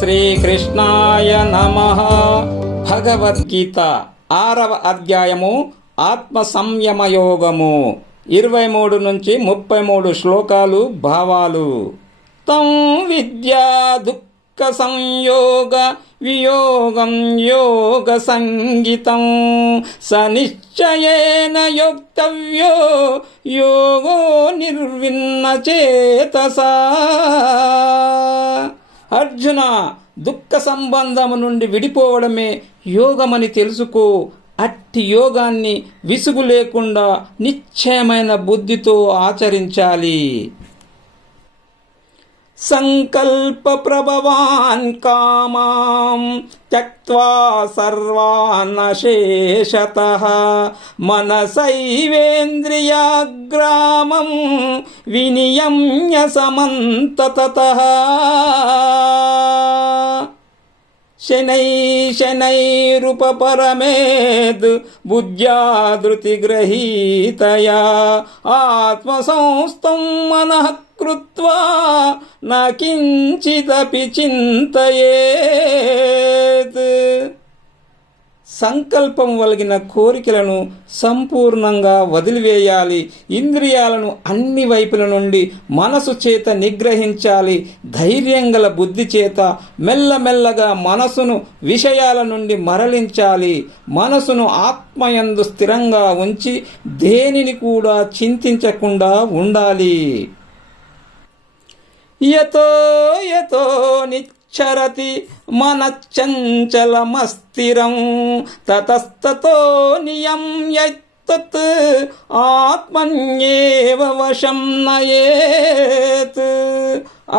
శ్రీకృష్ణాయ నమః. భగవద్గీత 6వ అధ్యాయము ఆత్మ సంయమ యోగము 23 నుంచి 33 శ్లోకాలు భావాలు. తం విద్యా దుఃఖ సంయోగ వియోగం యోగ సంగీతం సనిశ్చయేన యోక్తవ్యో యోగో నిర్విన్న చేతసా. అర్జున, దుఃఖ సంబంధము నుండి విడిపోవడమే యోగమని తెలుసుకో. అట్టి యోగాన్ని విసుగు లేకుండా నిశ్చయమైన బుద్ధితో ఆచరించాలి. సంకల్ప ప్రభవాన్ కామాం త్యక్త్వా సర్వాన్ అశేషతః మనసైవేంద్రియాగ్రామం వినియమ్య సమంతతః. శనైరుపరమేద్ బుద్ధ్యా ధృతిగ్రహీతయా ఆత్మసంస్థం మనః కృత్వా న కించిదపి చింతయేత్. సంకల్పం వలిగిన కోరికలను సంపూర్ణంగా వదిలివేయాలి. ఇంద్రియాలను అన్ని వైపుల నుండి మనసు చేత నిగ్రహించాలి. ధైర్యం గల బుద్ధి చేత మెల్లమెల్లగా మనసును విషయాల నుండి మరలించాలి. మనసును ఆత్మయందు స్థిరంగా ఉంచి దేనిని కూడా చింతించకుండా ఉండాలి. యతో యతో నిచ్చరతి మనశ్చంచలమస్థిరం తతస్తతో నియమ్యతత్ ఆత్మన్యేవ వశం నయేత్.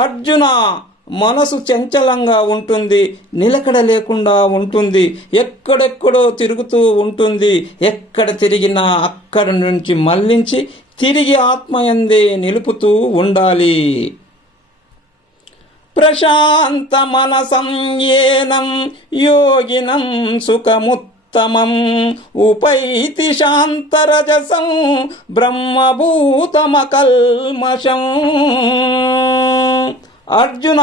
అర్జున, మనసు చంచలంగా ఉంటుంది, నిలకడ లేకుండా ఉంటుంది, ఎక్కడెక్కడో తిరుగుతూ ఉంటుంది. ఎక్కడ తిరిగినా అక్కడి నుంచి మళ్లించి తిరిగి ఆత్మయందే నిలుపుతూ ఉండాలి. ప్రశాంత మనసం యేనం యోగినం సుఖముత్తమం ఉపైతి శాంతరజసం బ్రహ్మభూతమకల్మషం. అర్జున,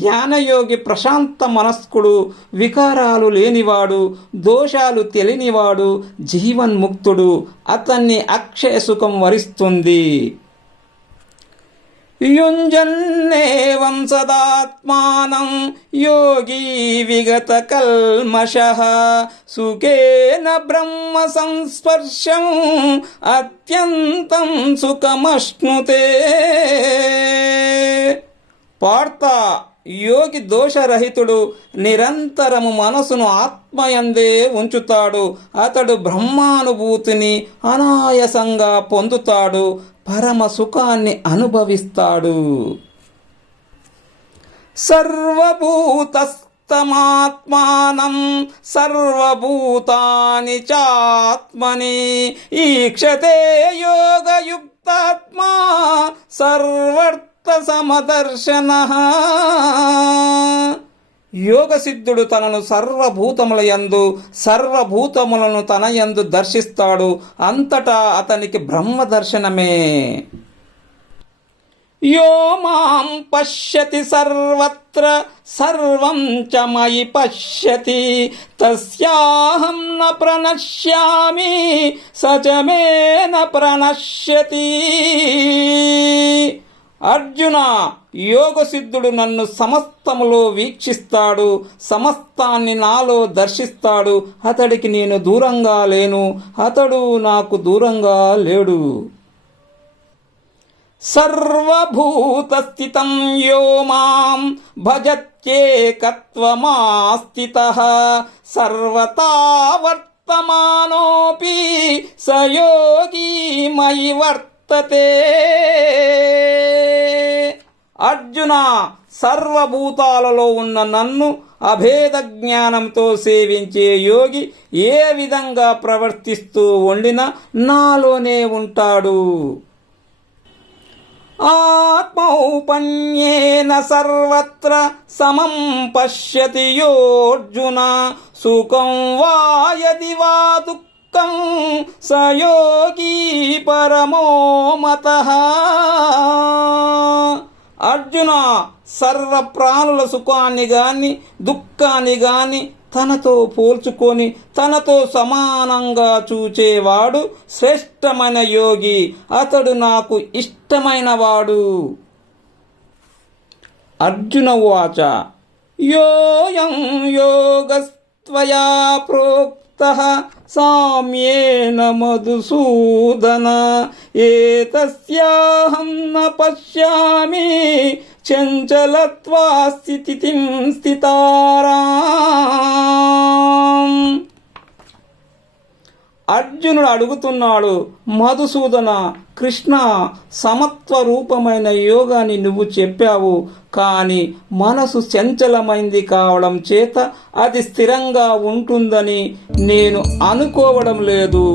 జ్ఞానయోగి ప్రశాంత మనస్కుడు, వికారాలు లేనివాడు, దోషాలు తెలియనివాడు, జీవన్ముక్తుడు. అతన్ని అక్షయ సుఖం వరిస్తుంది. యుంజన్నేవం సదాత్మానం యోగీ విగత కల్మషః సుఖేన బ్రహ్మ సంస్పర్శం అత్యంతం సుఖమశ్నుతే. పార్త, యోగి దోషరహితుడు, నిరంతరము మనసును ఆత్మయందే ఉంచుతాడు. అతడు బ్రహ్మానుభూతిని అనాయాసంగా పొందుతాడు, పరమ సుఖాన్ని అనుభవిస్తాడు. సర్వభూతస్తమాత్మానం సర్వభూతాని చాత్మని ఈక్షతే యోగయుక్తాత్మా సర్వర్త సమదర్శనః. యోగసిద్ధుడు తనను సర్వభూతముల యందు, సర్వభూతములను తన యందు దర్శిస్తాడు. అంతటా అతనికి బ్రహ్మ దర్శనమే. యో మాం పశ్యతి సర్వత్ర సర్వం చ మయి పశ్యతి తస్యాహం న ప్రణశ్యామి స చ మే న ప్రణశ్యతి. అర్జున, యోగసిద్ధుడు నన్ను సమస్తములో వీక్షిస్తాడు, సమస్తాన్ని నాలో దర్శిస్తాడు. అతడికి నేను దూరంగా లేను, అతడు నాకు దూరంగా లేడు. సర్వభూతస్థితం యో మాం భజత్యేకత్వమాస్థితః సర్వతా వర్తమానోపి స యోగీ మయి వర్తతే. అర్జున, సర్వభూతాలలో ఉన్న నన్ను అభేద జ్ఞానంతో సేవించే యోగి ఏ విధంగా ప్రవర్తిస్తూ ఉండినా నాలోనే ఉంటాడు. ఆత్మౌపన్యేన సర్వత్ర సమం పశ్యతి యోర్జున సుఖం వా యది వా దుఃఖం స యోగీ పరమో మతః. అర్జున, సర్వ ప్రాణుల సుఖాన్ని గాని దుఃఖాన్ని గాని తనతో పోల్చుకొని తనతో సమానంగా చూచేవాడు శ్రేష్టమైన యోగి. అతడు నాకు ఇష్టమైనవాడు. అర్జున ఉవాచ యోయం యోగస్త్వయా ప్రోక్తః సామ్యేన మధుసూదన ఏతస్యాహం న పశ్యామి చంచలత్వా స్థితిం స్థితారాం. అర్జునుడు అడుగుతున్నాడు, మధుసూదన, కృష్ణ, సమత్వ రూపమైన యోగాన్ని నువ్వు చెప్పావు, కానీ మనసు చంచలమైంది కావడం చేత అది స్థిరంగా ఉంటుందని నేను అనుకోవడం లేదు.